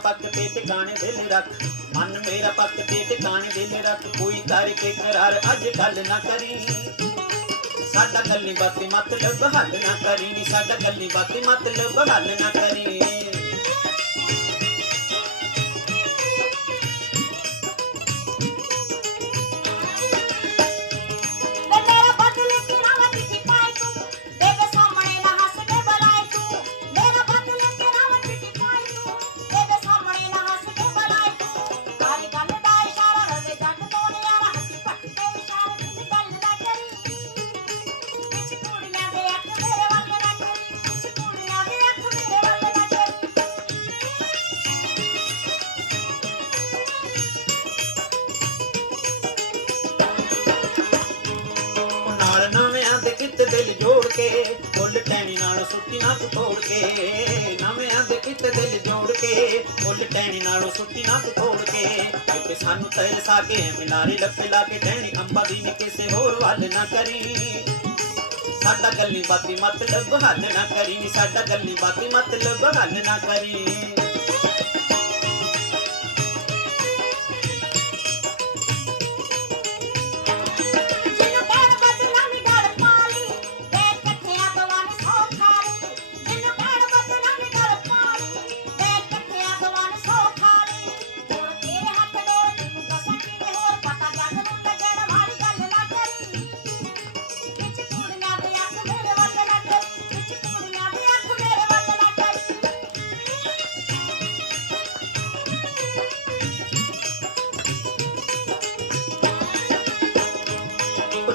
ਤੇ ਟਿਕਾਣੇ ਵੇਲੇ ਰੱਖ। ਮਨ ਮੇਰਾ ਪੱਕ ਤੇ ਟਿਕਾਣੇ ਵੇਲੇ ਰੱਖ। ਕੋਈ ਕਰਕੇ ਕਰਾਰ ਅੱਜ ਗੱਲ ਨਾ ਕਰੀ। ਸਾਡਾ ਗੱਲੀ ਬਾਤੀ ਮਤਲਬ ਹੱਲ ਨਾ ਕਰੀ ਨੀ। ਸਾਡਾ ਗੱਲੀ ਬਾਤੀ ਮਤਲਬ ਹੱਲ ਨਾ ਕਰੀ। ਸੁੱਤੀ ਨਾ ਤੂੰ ਤੋੜ ਕੇ, ਨਵਿਆਂ ਦੇ ਕਿੱਤ ਦਿਲ ਜੋੜ ਕੇ, ਫੁੱਲ ਟੈਣੀ ਨਾਲੋਂ ਸੁੱਟੀ ਨਾ ਤੂੰ ਤੋੜ ਕੇ। ਕਿਉਂਕਿ ਸਾਨੂੰ ਤਰਸਾ ਕੇ, ਮਿਨਾਰੇ ਲੱਪੇ ਲਾ ਕੇ ਟੈਣੀ ਅੰਬਾ ਦੀ ਨੀ ਕਿਸੇ ਹੋਰ ਵੱਲ ਨਾ ਕਰੀ। ਸਾਡਾ ਗੱਲੀ ਬਾਤੀ ਮਤਲਬ ਹੱਲ ਨਾ ਕਰੀ, ਸਾਡਾ ਗੱਲੀ ਬਾਤੀ ਮਤਲਬ ਹੱਲ ਨਾ ਕਰੀ।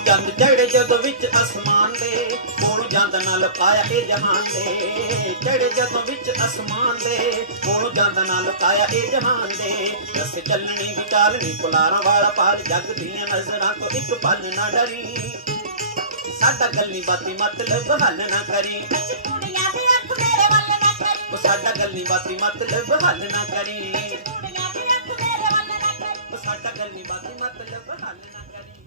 ਚੰਦ ਚੜੇ ਜਦੋਂ ਵਿੱਚ ਅਸਮਾਨ ਦੇ ਕੋਲੋਂ ਜੰਦ ਨਾਲ ਪਾਇਆ ਇਹ ਜਹਾਨ ਦੇ। ਚੜੇ ਜਦੋਂ ਵਿੱਚ ਅਸਮਾਨ ਦੇ ਕੋਲੋਂ ਜੰਦ ਨਾਲ ਪਾਇਆ ਇਹ ਜਹਾਨ ਦੇ। ਰਸ ਚੱਲਣੀ ਵਿਚਾਲਣੀ ਕੁਲਾਰਾਂ ਵਾਲਾ ਪਾਰ ਜੱਗ ਦੀਆਂ ਨਜ਼ਰਾਂ ਤੋਂ ਇੱਕ ਪਲ ਨਾ ਡਰੀ। ਸਾਡਾ ਗੱਲੀ ਬਾਤੀ ਮਤਲਬ ਹੱਲ ਨਾ ਕਰੀ। ਵਿੱਚ ਕੁੜੀਆਂ ਦੇ ਅੱਖ ਮੇਰੇ ਵੱਲ ਨਾ ਕਰੀ ਉਹ ਸਾਡਾ ਗੱਲੀ ਬਾਤੀ ਮਤਲਬ ਹੱਲ ਨਾ ਕਰੀ। ਕੁੜੀਆਂ ਦੇ ਅੱਖ ਮੇਰੇ ਵੱਲ ਨਾ ਕਰੀ। ਉਹ ਸਾਡਾ ਗੱਲੀ ਬਾਤੀ ਮਤਲਬ ਹੱਲ ਨਾ ਕਰੀ।